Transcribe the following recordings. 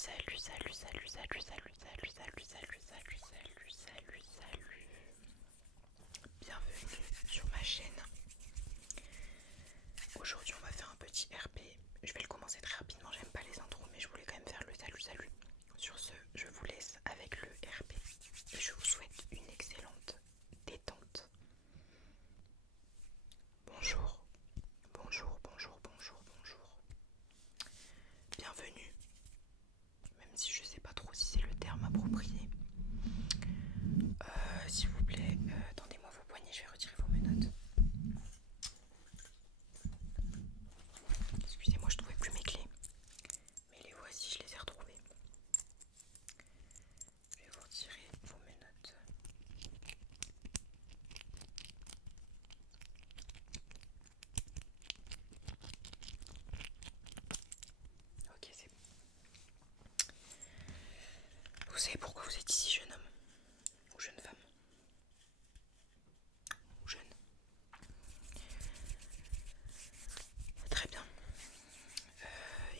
salut, salut, salut, salut, salut, salut, salut, salut, salut, salut, salut, salut. Bienvenue sur ma chaîne. Aujourd'hui on va faire un petit RP. Je vais le commencer très rapidement, j'aime pas les intros mais je voulais quand même faire le salut salut. Sur ce, je vous laisse avec le RP et je vous souhaite une excellente détente. Bonjour, bonjour, bonjour, bonjour, bonjour. Bienvenue, même si je sais pas trop si c'est le terme approprié. S'il vous plaît, tendez-moi vos poignets, je vais retirer vos menottes. Excusez-moi, je trouvais plus mes clés. Mais les voici, je les ai retrouvées. Je vais vous retirer vos menottes. Ok, c'est bon. Vous savez pourquoi vous êtes ici, jeune homme? Ou jeune femme? Ou jeune? Très bien.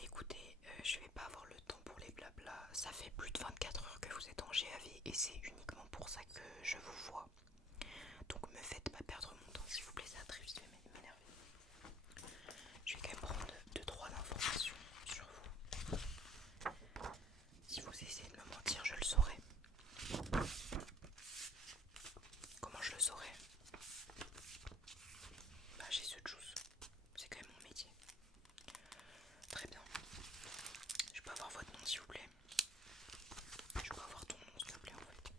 Écoutez, je vais pas avoir le temps pour les blablas. Ça fait plus de 24 heures que vous êtes en GAV et c'est uniquement pour ça que je vous vois. Donc me faites pas perdre mon temps s'il vous plaît, ça va très vite m'énerver. Je vais quand même prendre 2-3 informations sur vous. Si vous essayez de me mentir, je le saurai. Comment je le saurai? Bah j'ai ce juice. C'est quand même mon métier. Très bien. Je peux avoir votre nom s'il vous plaît? Je peux avoir ton nom s'il vous plaît en fait.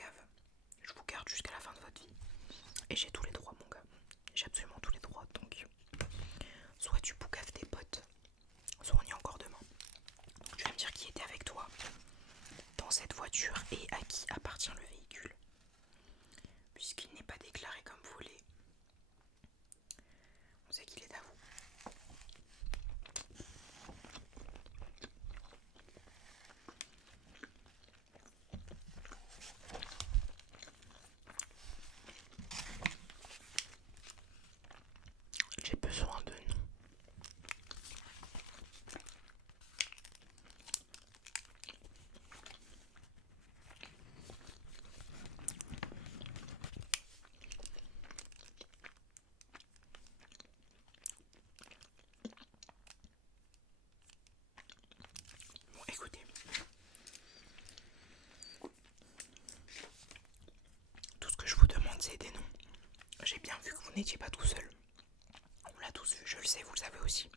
gave. Je vous garde jusqu'à la fin de votre vie. Et j'ai tous les droits, mon gars. J'ai absolument tous les droits. Donc, soit tu boucaves tes potes, soit on y est encore demain. Donc, tu vas me dire qui était avec toi dans cette voiture et à qui appartient le véhicule. Puisqu'il n'est pas déclaré comme volé, on sait qu'il est à vous. J'ai besoin de noms. Bon, écoutez. Tout ce que je vous demande, c'est des noms. J'ai bien vu que vous n'étiez pas tout seul. On l'a tous vu, je le sais, vous le savez aussi.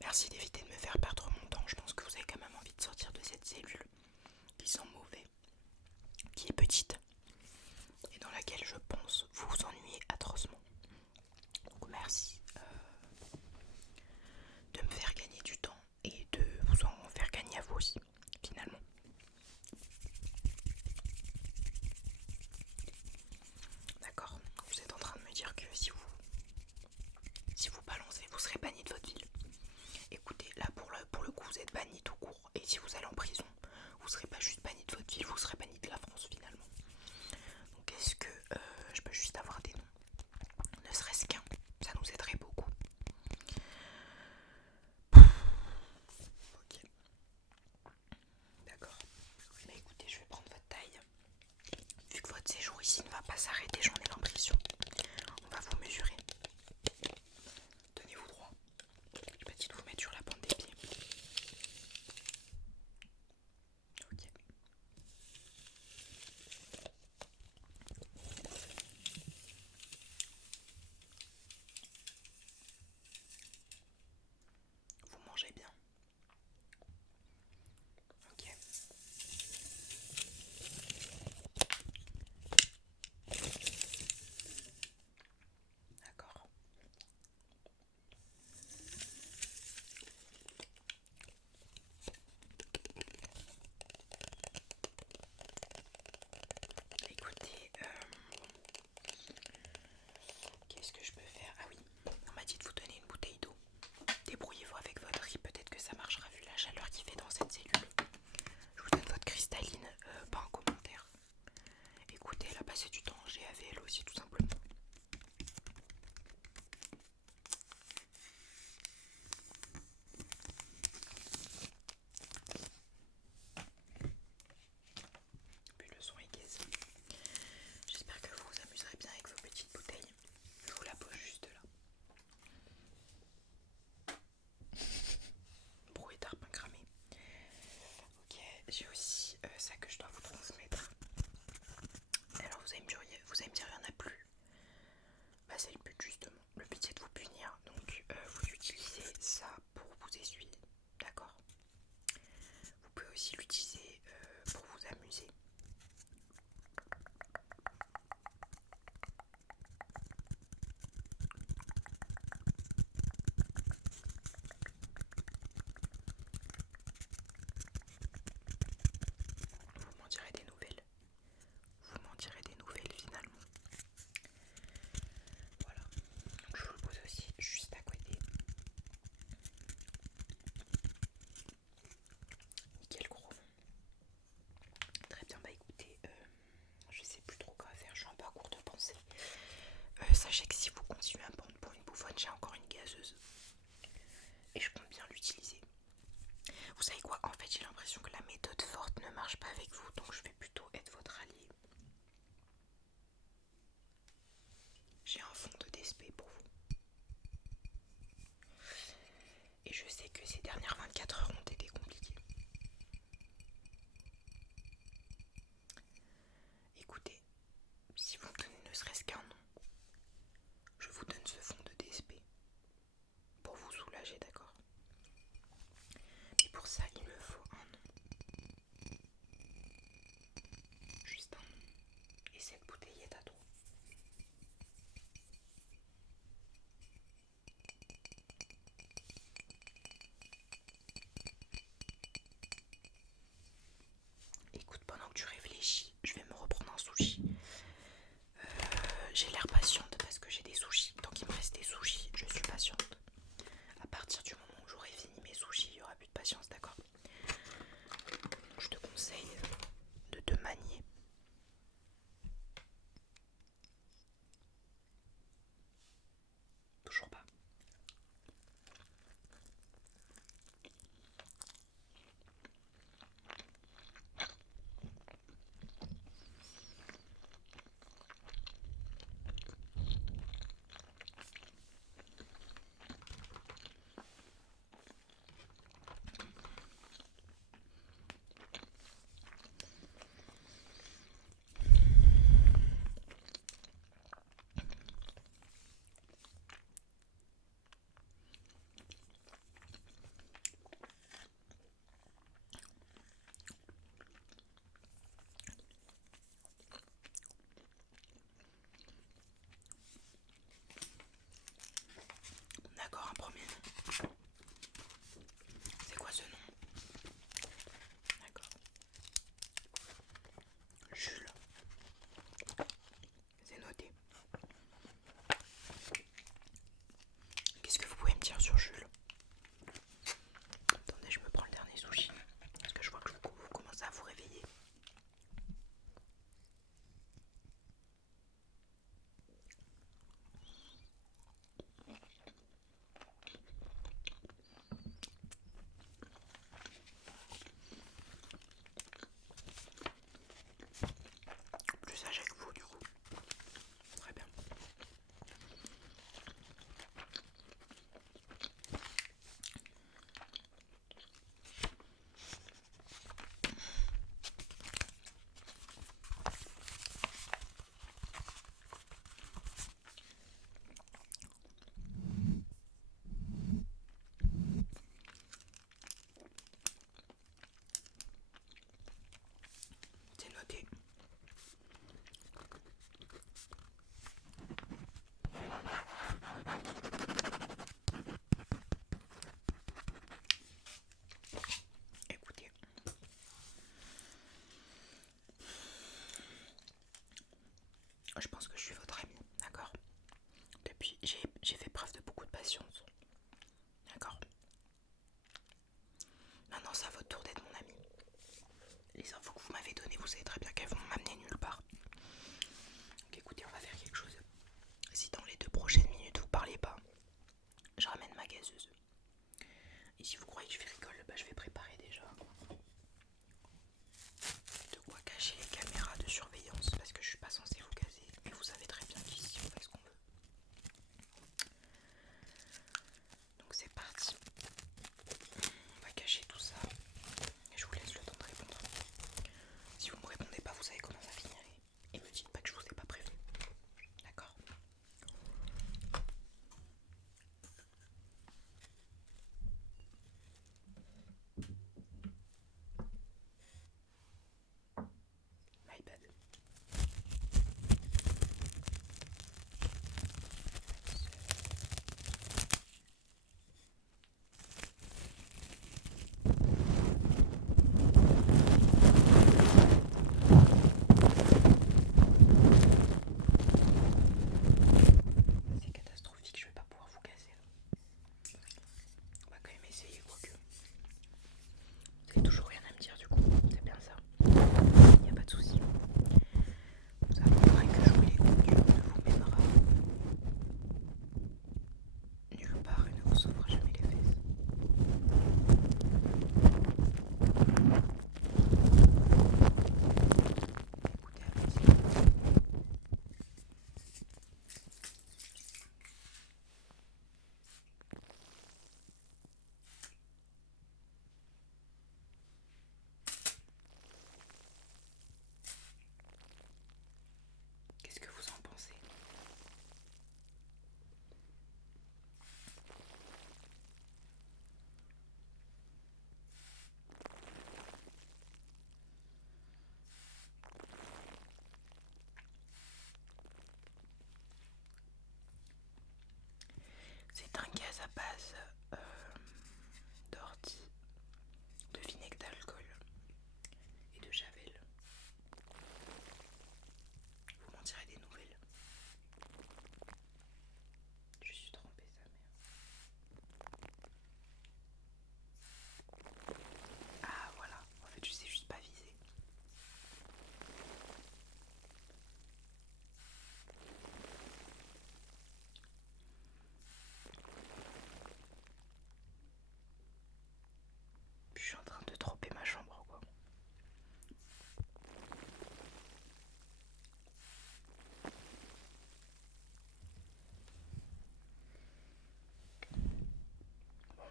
Merci d'éviter de me faire perdre mon temps. Je pense que vous avez quand même envie de sortir de cette cellule qui sent mauvais, qui est petite et dans laquelle je pense vous vous ennuyez atrocement. Donc merci de me faire gagner du temps et de vous en faire gagner à vous aussi, finalement. D'accord, vous êtes en train de me dire que si vous balancez, vous serez banni de votre ville. Écoutez, là pour le coup, vous êtes banni tout court. Et si vous allez en prison, vous serez pas juste banni de votre ville, vous serez banni de la France finalement. Donc est-ce que je peux juste avoir des noms? Ne serait-ce qu'un, ça nous aiderait beaucoup. Ok. D'accord. Mais écoutez, je vais prendre votre taille. Vu que votre séjour ici ne va pas s'arrêter, j'en ai l'impression. On va vous mesurer. Tenez-vous droit. Je vais vous mettre sur la pointe des pieds. Ok. Vous mangez bien. Ok. D'accord. Écoutez, qu'est-ce que je peux faire? Ah oui, on m'a dit de vous donner une bouteille d'eau. Débrouillez-vous avec votre riz, peut-être que ça marchera vu la chaleur qu'il fait dans cette cellule. Je vous donne votre cristalline, pas en commentaire. Écoutez, elle a passé du temps en GAVL aussi, tout simplement. Puis le son est gaze. J'espère que vous vous amuserez bien avec vos petites bouteilles. Je vous la pose juste là. Brouet d'arpin cramé. Ok, j'ai aussi ça que je dois vous transmettre. Alors vous allez me dire, il n'y en a plus. Bah c'est le but justement. Le but c'est de vous punir. Donc vous utilisez ça pour vous essuyer. D'accord? Vous pouvez aussi l'utiliser pour vous amuser. Vous m'en direz des nouvelles. Vous m'en direz des nouvelles finalement. Voilà. Donc je vous le pose aussi juste à côté. Nickel gros. Très bien, bah écoutez, je sais plus trop quoi faire, je suis un peu à court de pensée. Sachez que si vous continuez à me prendre pour une bouffonne, j'ai encore une gazeuse. Et je compte bien l'utiliser. Vous savez quoi? En fait, j'ai l'impression que la méthode forte ne marche pas avec vous, donc je vais plutôt être votre allié. J'ai un fond de DSP pour vous. Et je sais que ces dernières 24 heures ont été compliquées. Écoutez, si vous me donnez ne serait-ce qu'un nom, je vous donne ce fond de DSP pour vous soulager, d'accord? Et pour ça, il me faut un nom. je pense que je suis votre amie, d'accord? Depuis, j'ai fait preuve de beaucoup de patience, d'accord? Maintenant, c'est à votre tour d'être mon ami. Les infos que vous m'avez données, vous savez très bien qu'elles vont m'amener nulle part. Donc écoutez, on va faire quelque chose. Si dans les 2 prochaines minutes vous parlez pas, je ramène ma gazeuse. Et si vous croyez que je rigole, bah, je vais préparer déjà de quoi cacher les caméras de surveillance parce que je suis pas censée vous gazer. Mais vous savez très bien qu'ici on fait ce qu'on veut. Donc c'est parti. On va cacher tout ça. Et je vous laisse le temps de répondre. Si vous me répondez pas, vous savez comment ça finirait. Et me dites pas que je vous ai pas prévenu. D'accord? My bad. C'est catastrophique, je vais pas pouvoir vous gazer là. On va quand même essayer, quoique. Vous avez toujours rien à me dire du coup, c'est bien ça. Y a pas de souci. Vous apprendrez que jouer les conjures ne vous mènera nulle part et ne vous sauvera jamais les fesses. Écoutez appétit. Qu'est-ce que vous en pensez? C'est un gaz à base d'ortie, de vinaigre d'alcool et de javel. Vous m'en direz des nouvelles. Je suis trempée, sa mère. Ah voilà, en fait je sais juste pas viser. Je suis en train de tremper ma chambre quoi. Bon,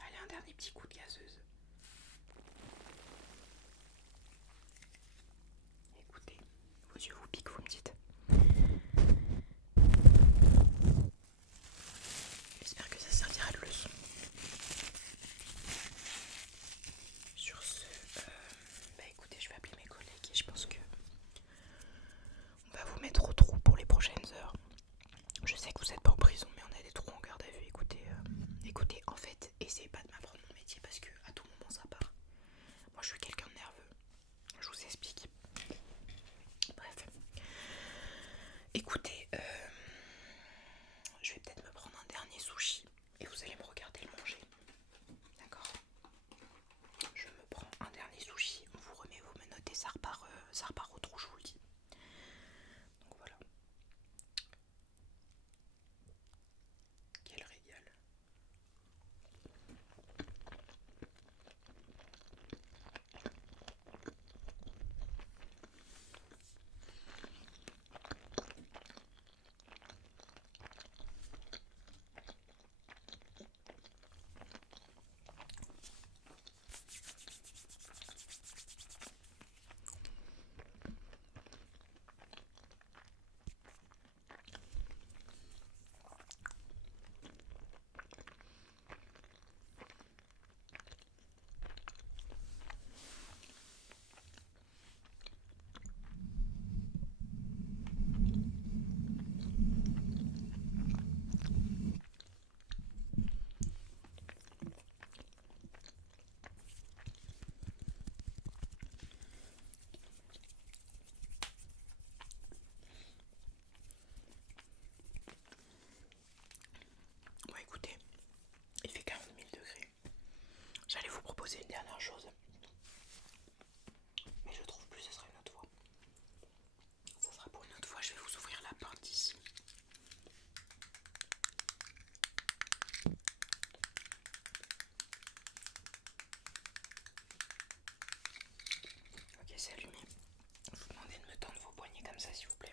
allez, un dernier petit coup de gazeuse. Écoutez, vos yeux vous piquent, vous me dites. J'espère que ça servira de leçon. Sur ce, bah écoutez, je vais appeler mes collègues et je pense que on va vous mettre au trou pour les prochaines heures. Je sais que vous n'êtes pas en prison, mais on a des trous en garde à vue. Écoutez, en fait, essayez pas de m'apprendre mon métier parce que à tout moment ça part. Moi, je suis quelqu'un de nerveux. Je vous explique. Bref. Écoutez, je vais peut-être me prendre un dernier sushi et vous allez me regarder le manger. D'accord? Je me prends un dernier sushi, on vous remet vos menottes et ça repart au trou, je vous le dis. Donc voilà. Quel régal. comme ça, s'il vous plaît.